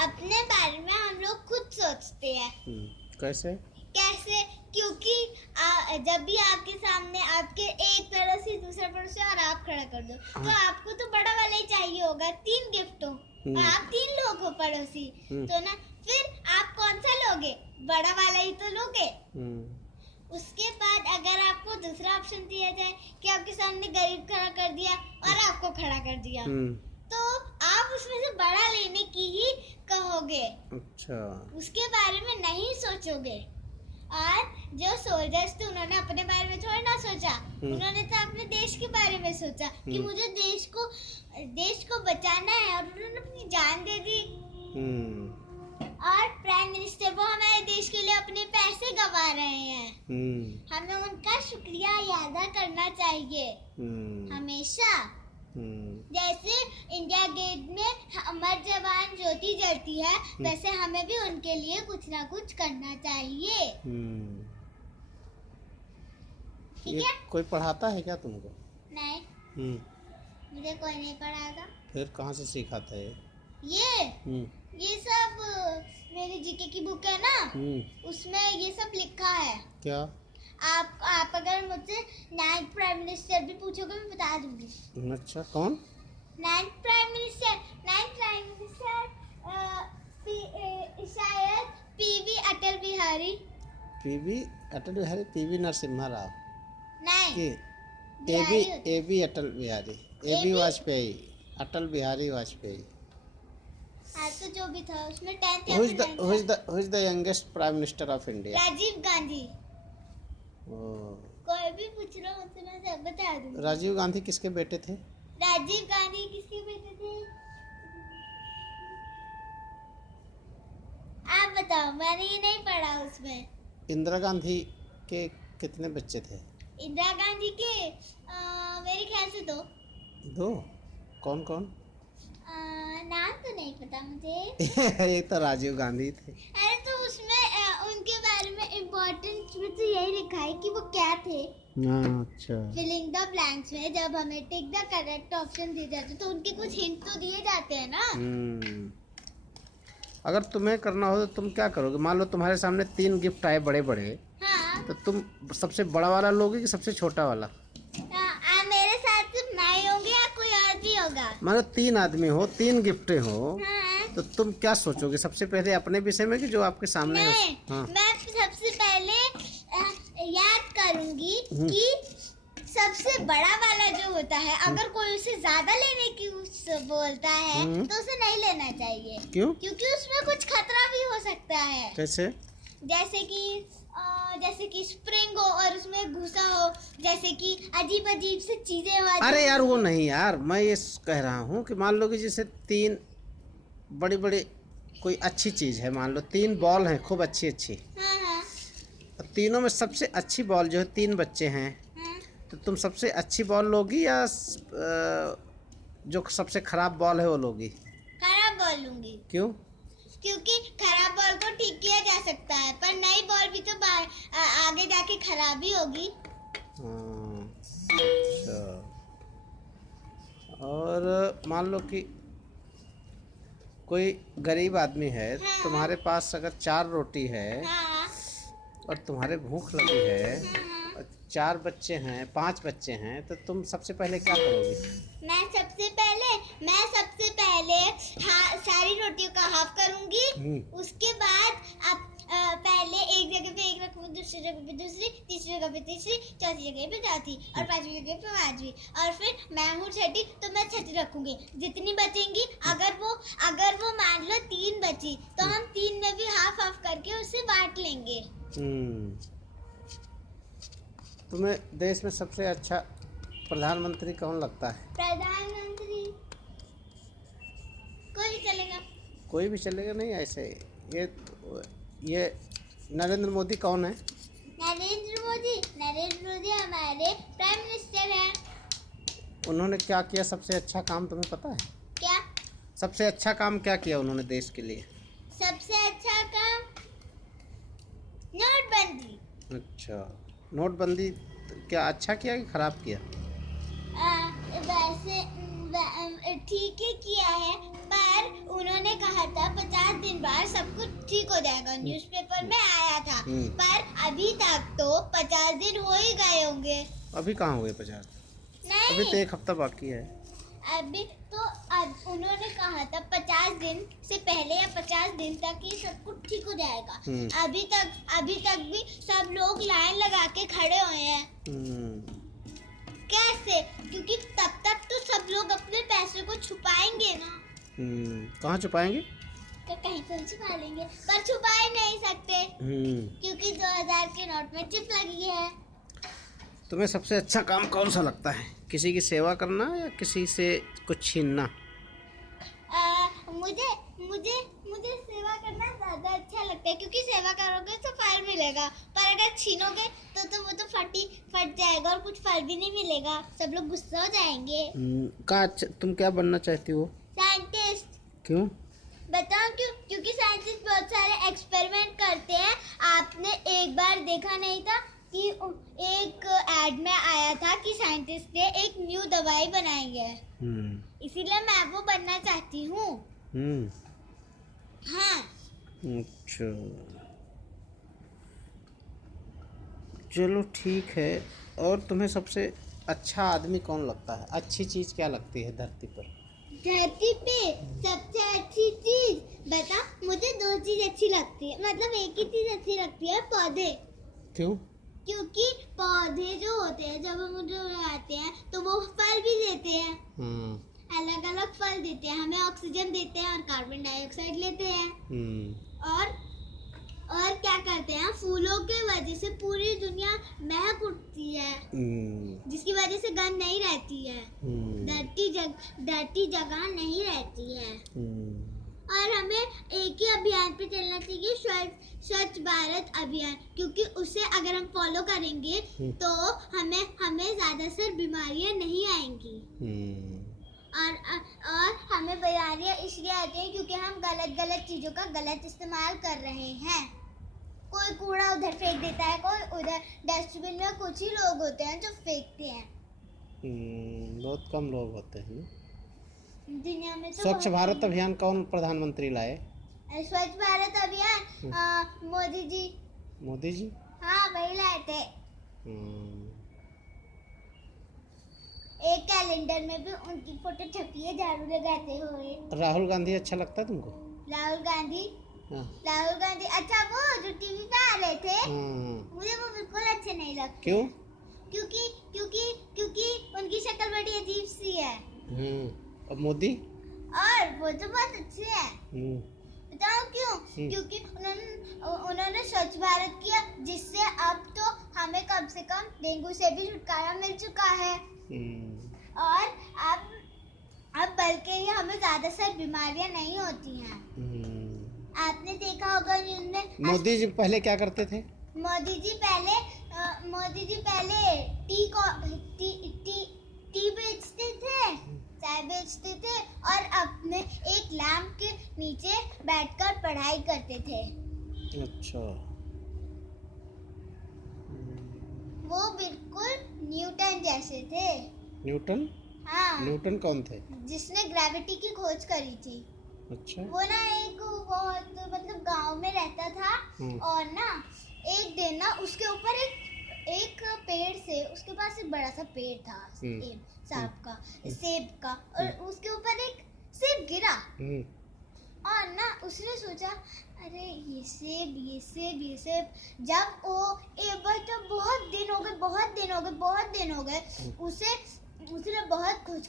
अपने बारे में हम लोग खुद सोचते हैं। कैसे? क्योंकि जब भी आपके सामने आपके एक पड़ोसी दूसरा पड़ोसी और आप खड़ा कर दो तो आपको तो बड़ा वाला ही चाहिए होगा। 3 गिफ्ट हो और आप 3 लोग हो पड़ोसी, तो ना फिर आप कौन सा लोगे? बड़ा वाला ही तो लोगे। उसके बाद अगर आपको दूसरा ऑप्शन दिया जाए कि आपके सामने गरीब खड़ा कर दिया और आपको खड़ा कर दिया, तो आप उसमें से बड़ा लेने की ही कहोगे। अच्छा, उसके बारे में नहीं सोचोगे। और जो सोल्जर्स थे उन्होंने अपने बारे में थोड़ी ना सोचा, उन्होंने तो अपने देश के बारे में सोचा कि मुझे देश को बचाना है, और उन्होंने अपनी जान दे दी। और प्राइम मिनिस्टर वो हमारे देश के लिए अपने पैसे गंवा रहे हैं। हमें उनका शुक्रिया अदा करना चाहिए हमेशा। जैसे इंडिया गेट में अमर जवान ज्योति जलती है, वैसे हमें भी उनके लिए कुछ ना कुछ करना चाहिए। ठीक है? कोई पढ़ाता है क्या तुमको? नहीं, मुझे कोई नहीं पढ़ाता। फिर कहाँ से सिखाता है? ये सब मेरी जीके की बुक है ना, उसमें ये सब लिखा है। क्या? आप अगर मुझसे 9th प्राइम मिनिस्टर भी पूछोगे मैं बता दूंगी। अच्छा, कौन? 9th प्राइम मिनिस्टर शायद पीवी अटल बिहारी। पीवी नरसिम्हा राव नहीं, एबी अटल बिहारी, एबी वाजपेयी, अटल बिहारी वाजपेयी। हाँ, तो जो भी था उसमें 10th Who is the youngest prime minister of India? Rajiv Gandhi. कोई भी पूछ लो मुझसे मैं सब बता दूंगी। राजीव गांधी किसके बेटे थे? राजीव गांधी किसके बेटे थे? आप बताओ, मैंने ये नहीं पढ़ा उसमें। इंदिरा गांधी के कितने बच्चे थे? इंदिरा गांधी के मेरे ख्याल से 2। कौन कौन? नाम तो नहीं पता मुझे। ये तो राजीव गांधी थे। अरे तो उसमें उनके बारे में इम्पोर्टेंट में तो यही लिखा है कि वो क्या थे। अच्छा, फिलिंग द ब्लैंक्स में जब हमें टिक द करेक्ट ऑप्शन दिए जाते तो उनके कुछ हिंट तो दिए जाते हैं ना। अगर तुम्हें करना हो तो तुम क्या करोगे? मान लो तुम्हारे सामने 3 गिफ्ट आए बड़े बड़े, हाँ, तो तुम सबसे बड़ा वाला लोगे कि सबसे छोटा वाला? मेरे साथ सिर्फ मैं होंगे या कोई और भी होगा? मान लो 3 आदमी हो, 3 गिफ्टें हो, हाँ, तो तुम क्या सोचोगे? सबसे पहले अपने विषय में कि जो आपके सामने है? हाँ, मैं सबसे पहले याद करूंगी कि सबसे बड़ा वाला जो होता है अगर कोई उसे ज्यादा लेने की बोलता है तो उसे नहीं लेना चाहिए। क्यों? क्योंकि उसमें कुछ खतरा भी हो सकता है। कैसे? जैसे कि स्प्रिंग हो और उसमें घुसा हो, जैसे कि अजीब अजीब से चीजें हो। अरे यार वो नहीं यार, मैं ये कह रहा हूँ कि मान लो कि जैसे 3 बड़ी बड़ी कोई अच्छी चीज़ है, मान लो 3 बॉल हैं खूब अच्छी। हाँ, तीनों में सबसे अच्छी बॉल जो है, 3 बच्चे हैं, तो तुम सबसे अच्छी बॉल लोगी या जो सबसे खराब बॉल है वो लोगी? खराब बॉल लूंगी। क्यों? क्योंकि खराब बॉल को ठीक किया जा सकता है, पर नई बॉल भी तो आगे जाके खराब ही होगी। अच्छा, और मान लो कि कोई गरीब आदमी है, तुम्हारे पास अगर 4 रोटी है और तुम्हारे भूख लगी है, 4 बच्चे हैं, 5 बच्चे हैं, तो तुम सबसे पहले क्या करोगी? मैं सबसे पहले सारी रोटियों का हाफ करूंगी। उसके बाद पहले एक जगह पे एक रखूंगी, दूसरी जगह पे दूसरी, तीसरी जगह पे तीसरी, चौथी जगह पे चौथी और 5वीं जगह पे 5वीं, और फिर मैं हूँ छठी तो मैं छठी रखूंगी। जितनी बचेंगी, अगर वो मान लो 3 बची तो हम 3 में भी हाफ हाफ करके उसे बांट लेंगे। तुम्हें देश में सबसे अच्छा प्रधानमंत्री कौन लगता है? प्रधानमंत्री कोई चलेगा। कोई भी चलेगा? नहीं, ऐसे ये नरेंद्र मोदी कौन है? नरेंद्र मोदी हमारे प्राइम मिनिस्टर हैं। उन्होंने क्या किया सबसे अच्छा काम, तुम्हें पता है? क्या सबसे अच्छा काम क्या किया उन्होंने देश के लिए? सबसे अच्छा काम नोटबंदी। अच्छा, नोटबंदी क्या अच्छा किया कि खराब किया? वैसे ठीक ही किया है, पर उन्होंने कहा था 50 बाद सब कुछ ठीक हो जाएगा, न्यूज़पेपर में आया था। हम्म। पर अभी तक तो 50 दिन हो ही गए होंगे। अभी कहाँ हुए 50? अभी तो नहीं, 1 हफ्ता बाकी है। अभी तो अब उन्होंने कहा था 50 दिन से पहले या 50 दिन तक ये सब कुछ ठीक हो जाएगा। हम्म। अभी तक भी सब लोग लाइन लगा के खड़े हुए हैं। कैसे? क्योंकि तब तक तो सब लोग अपने पैसे को छुपाएंगे ना। कहाँ छुपाएंगे? तो कहीं तो छुपा लेंगे, पर छुपा ही नहीं सकते क्योंकि 2000 के नोट में चिप लगी है। तुम्हें सबसे अच्छा काम कौन सा लगता है? किसी की सेवा करना या किसी से कुछ छीनना? मुझे मुझे मुझे सेवा करना ज्यादा अच्छा लगता है, क्योंकि सेवा करोगे तो फल मिलेगा, पर अगर छीनोगे तो वो तो फट जाएगा और कुछ फल भी नहीं मिलेगा, सब लोग गुस्सा हो जाएंगे। तुम क्या बनना चाहती हो? साइंटिस्ट। क्यों? बताओ क्यों? क्योंकि साइंटिस्ट बहुत सारे एक्सपेरिमेंट करते हैं। आपने एक बार देखा नहीं था कि एक एड में आया था कि साइंटिस्ट ने एक न्यू दवाई बनाई है, इसीलिए मैं वो बनना चाहती हूँ। हाँ। अच्छा, चलो ठीक है। और तुम्हें सबसे अच्छा आदमी कौन लगता है? अच्छी चीज क्या लगती है धरती पर? धरती पे सबसे अच्छी चीज बता। मुझे 2 चीज अच्छी लगती है, मतलब एक ही चीज अच्छी लगती है, पौधे। क्यों? क्योंकि पौधे जो होते हैं जब हम उन्हें उगाते हैं तो वो फल भी देते हैं। अलग अलग फल देते हैं, हमें ऑक्सीजन देते हैं और कार्बन डाइऑक्साइड लेते हैं। और क्या करते हैं, फूलों के वजह से पूरी दुनिया महक उठती है, जिसकी वजह से गंध नहीं रहती है, धरती जगह नहीं रहती है। और हमें एक ही अभियान पे चलना चाहिए, स्वच्छ भारत अभियान, क्योंकि उसे अगर हम फॉलो करेंगे तो हमें ज्यादातर बीमारियां नहीं आएंगी। और हमें बीमारियां इसलिए आती हैं क्योंकि हम गलत चीजों का गलत इस्तेमाल कर रहे हैं। कोई कूड़ा उधर फेंक देता है, कोई उधर। डस्टबिन में कुछ ही लोग होते हैं जो फेंकते हैं। बहुत कम लोग होते हैं दुनिया में तो। स्वच्छ भारत अभियान कौन प्रधानमंत्री लाए? स्वच्छ भारत अभियान मोदी जी। मोदी जी? हाँ, वही लाए थे। एक कैलेंडर में भी उनकी फोटो छपी है झाड़ू लगाते हुए। राहुल गांधी अच्छा लगता है तुमको? राहुल गांधी? हाँ। राहुल गांधी अच्छा, वो जो टीवी पे आ रहे थे, मुझे वो बिल्कुल अच्छे नहीं लगते। क्यों? क्योंकि उनकी शक्ल बड़ी अजीब सी है। और मोदी? और वो तो बहुत अच्छे हैं। बताओ क्यों? क्योंकि उन्होंने स्वच्छ भारत किया, जिससे अब तो हमें कम से कम डेंगू से भी छुटकारा मिल चुका है। और अब बल्कि हमें ज्यादा से बीमारियां नहीं होती हैं। आपने देखा होगा न्यूज़ में। मोदी जी पहले क्या करते थे? मोदी जी पहले टी बेचते थे, चाय बेचते थे, और अपने एक लैंप के नीचे बैठकर पढ़ाई करते थे। अच्छा। वो बिल्कुल न्यूटन जैसे थे। न्यूटन? हाँ। न्यूटन कौन थे? जिसने ग्रेविटी की खोज करी थी। अच्छा। वो ना एक बहुत मतलब गांव में रहता था, और ना एक दिन ना उसके ऊपर एक पेड़ से, उसके पास एक बड़ा सा पेड़ था सेब का, और उसके ऊपर एक सेब गिरा। और ना उसने सोचा, अरे ये सेब। जब वो एक बार तो बहुत दिन हो गए उसने बहुत खोज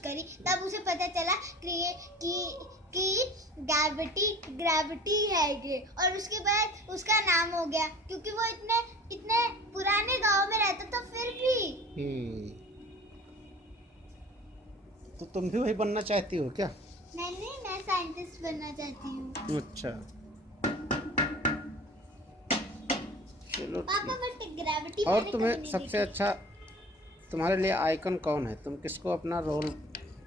करी, तब उसे पता चला कि ग्रेविटी है ये, और उसके बाद उसका नाम हो गया, क्योंकि वो इतने पुराने गांव में रहता था फिर भी। तो तुम भी वही बनना चाहती हो क्या? नहीं, मैं साइंटिस्ट बनना चाहती हूँ। अच्छा, चलो पापा, बट ग्रेविटी। और तुम्हें सबसे अच्छा, तुम्हारे लिए आइकन कौन है? तुम किसको अपना रोल,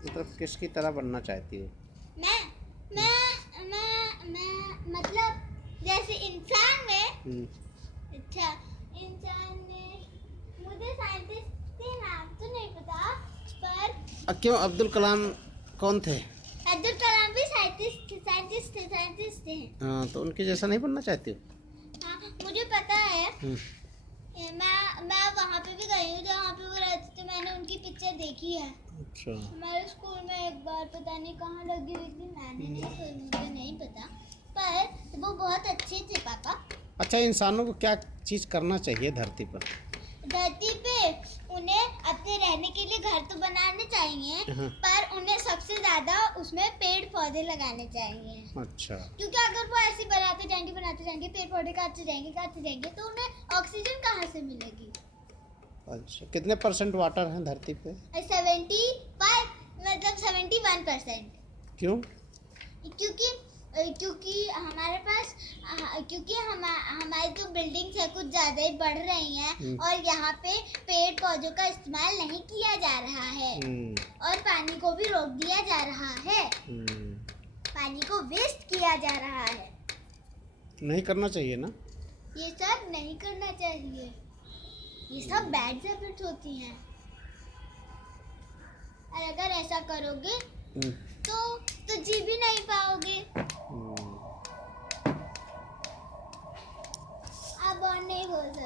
मतलब किसकी तरह बनना चाहती हो? मैं मतलब जैसे इंसान में। अच्छा, इंसान में मुझे साइंटिस्ट के नाम तो नहीं पता, पर क्यों? अब्दुल कलाम कौन थे? अब्दुल कलाम भी साइंटिस्ट हाँ, तो उनके जैसा नहीं बनना चाहती हो? हाँ, मुझे पता है। हम्म, मैं वहाँ पे भी गई हूँ जहाँ पे वो रहते थे, मैंने उनकी पिक्चर देखी है। अच्छा। हमारे स्कूल में एक बार पता नहीं कहाँ लगी हुई थी, मैंने नहीं सुनी, मुझे नहीं पता, पर वो बहुत अच्छे थे पापा। अच्छा, इंसानों को क्या चीज़ करना चाहिए धरती पर? धरती पे उन्हें अपने रहने के लिए घर तो बनाने चाहिए, हाँ। पर उन्हें सबसे ज्यादा उसमें पेड़ पौधे लगाने चाहिए। अच्छा। क्योंकि अगर वो ऐसे बनाते जाएंगे पेड़ पौधे काटते जाएंगे तो उन्हें ऑक्सीजन कहाँ से मिलेगी? अच्छा, कितने % वाटर है धरती पे? 75 मतलब 71%। क्यों? क्योंकि हमारे पास क्योंकि हमारी तो बिल्डिंग्स है कुछ ज़्यादा ही बढ़ रही हैं और यहाँ पे पेड़ पौधों का इस्तेमाल नहीं किया जा रहा है और पानी को भी रोक दिया जा रहा है। पानी को वेस्ट किया जा रहा है। नहीं करना चाहिए ना? ये सब नहीं करना चाहिए, ये सब बैड हैबिट्स होती हैं। और अगर ऐसा करोगे तो जी भी नहीं पाओगे।